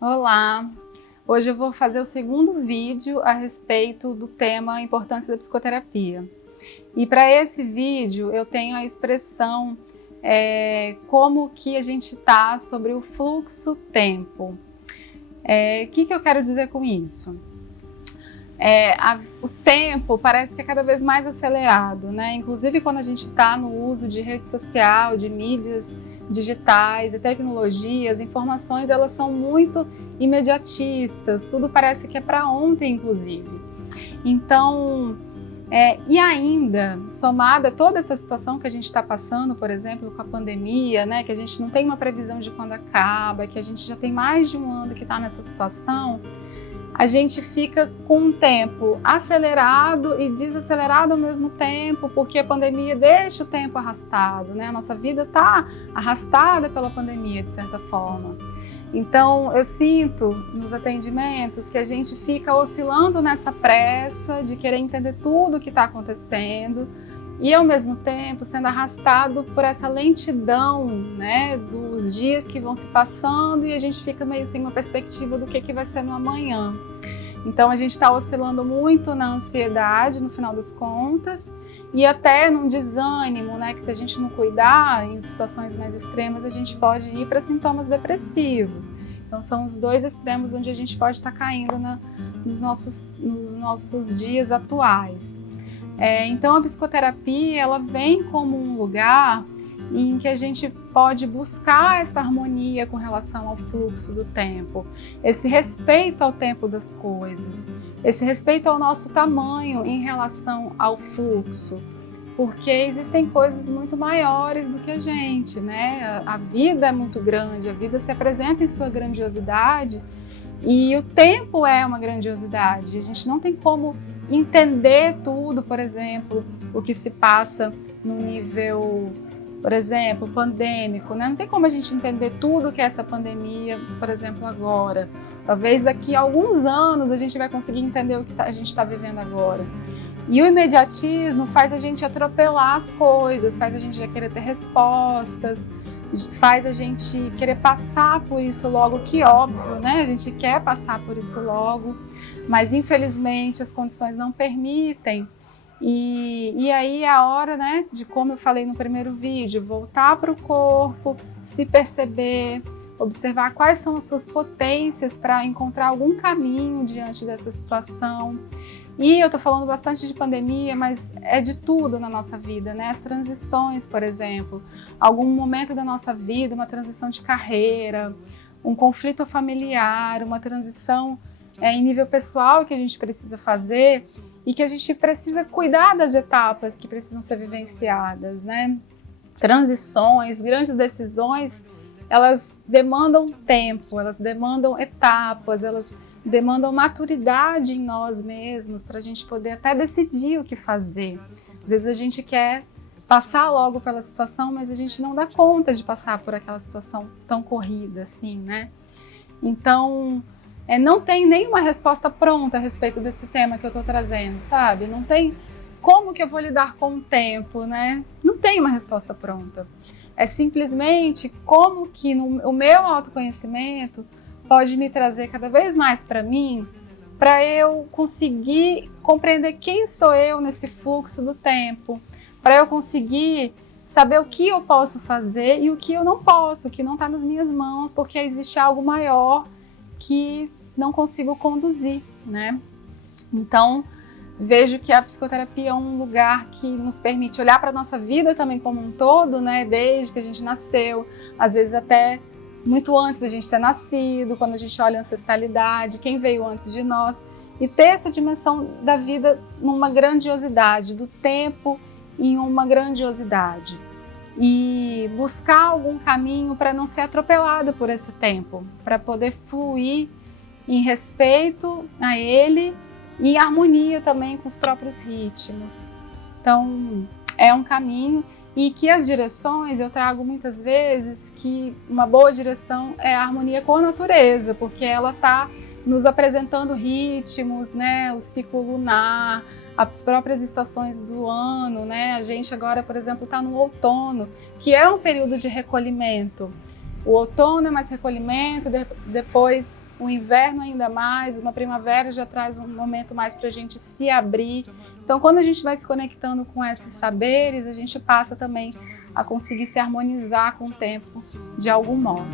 Olá! Hoje eu vou fazer o segundo vídeo a respeito do tema importância da psicoterapia. E para esse vídeo eu tenho a expressão como que a gente está sobre o fluxo-tempo. O que eu quero dizer com isso? O tempo parece que é cada vez mais acelerado, né? Inclusive quando a gente está no uso de rede social, de mídias digitais e tecnologias, informações elas são muito imediatistas, tudo parece que é para ontem, inclusive. Então, e ainda, somada a toda essa situação que a gente está passando, por exemplo, com a pandemia, né? Que a gente não tem uma previsão de quando acaba, que a gente já tem mais de um ano que está nessa situação, a gente fica com um tempo acelerado e desacelerado ao mesmo tempo, porque a pandemia deixa o tempo arrastado, né? A nossa vida está arrastada pela pandemia, de certa forma. Então, eu sinto nos atendimentos que a gente fica oscilando nessa pressa de querer entender tudo o que está acontecendo e, ao mesmo tempo, sendo arrastado por essa lentidão, né, dos dias que vão se passando e a gente fica meio sem uma perspectiva do que vai ser no amanhã. Então, a gente está oscilando muito na ansiedade, no final das contas, e até num desânimo, né, que se a gente não cuidar, em situações mais extremas, a gente pode ir para sintomas depressivos. Então, são os dois extremos onde a gente pode estar caindo nos nossos dias atuais. Então a psicoterapia ela vem como um lugar em que a gente pode buscar essa harmonia com relação ao fluxo do tempo, esse respeito ao tempo das coisas, esse respeito ao nosso tamanho em relação ao fluxo, porque existem coisas muito maiores do que a gente, né? A vida é muito grande, a vida se apresenta em sua grandiosidade e o tempo é uma grandiosidade, a gente não tem como entender tudo, por exemplo, o que se passa no nível, por exemplo, pandêmico, né? Não tem como a gente entender tudo que é essa pandemia, por exemplo, agora. Talvez daqui a alguns anos a gente vai conseguir entender o que a gente está vivendo agora. E o imediatismo faz a gente atropelar as coisas, faz a gente já querer ter respostas, faz a gente querer passar por isso logo, que óbvio, né? A gente quer passar por isso logo, mas infelizmente as condições não permitem. E aí é a hora, né, de, como eu falei no primeiro vídeo, voltar para o corpo, se perceber, observar quais são as suas potências para encontrar algum caminho diante dessa situação. E eu estou falando bastante de pandemia, mas é de tudo na nossa vida, né? As transições, por exemplo, algum momento da nossa vida, uma transição de carreira, um conflito familiar, uma transição em nível pessoal que a gente precisa fazer e que a gente precisa cuidar das etapas que precisam ser vivenciadas, né? Transições, grandes decisões, elas demandam tempo, elas demandam etapas, elas demandam maturidade em nós mesmos para a gente poder até decidir o que fazer. Às vezes a gente quer passar logo pela situação, mas a gente não dá conta de passar por aquela situação tão corrida assim, né? Então, não tem nenhuma resposta pronta a respeito desse tema que eu estou trazendo, sabe? Não tem como que eu vou lidar com o tempo, né? Não tem uma resposta pronta. É simplesmente como que o meu autoconhecimento pode me trazer cada vez mais para mim, para eu conseguir compreender quem sou eu nesse fluxo do tempo, para eu conseguir saber o que eu posso fazer e o que eu não posso, o que não está nas minhas mãos, porque existe algo maior que não consigo conduzir, né? Então, vejo que a psicoterapia é um lugar que nos permite olhar para a nossa vida também como um todo, né? Desde que a gente nasceu, às vezes até muito antes da gente ter nascido, quando a gente olha a ancestralidade, quem veio antes de nós, e ter essa dimensão da vida numa grandiosidade, do tempo em uma grandiosidade. E buscar algum caminho para não ser atropelado por esse tempo, para poder fluir em respeito a ele e em harmonia também com os próprios ritmos. Então, é um caminho. E que as direções, eu trago muitas vezes que uma boa direção é a harmonia com a natureza, porque ela está nos apresentando ritmos, né? O ciclo lunar, as próprias estações do ano, né? A gente agora, por exemplo, está no outono, que é um período de recolhimento. O outono é mais recolhimento, depois o inverno ainda mais, uma primavera já traz um momento mais para a gente se abrir. Então, quando a gente vai se conectando com esses saberes, a gente passa também a conseguir se harmonizar com o tempo de algum modo.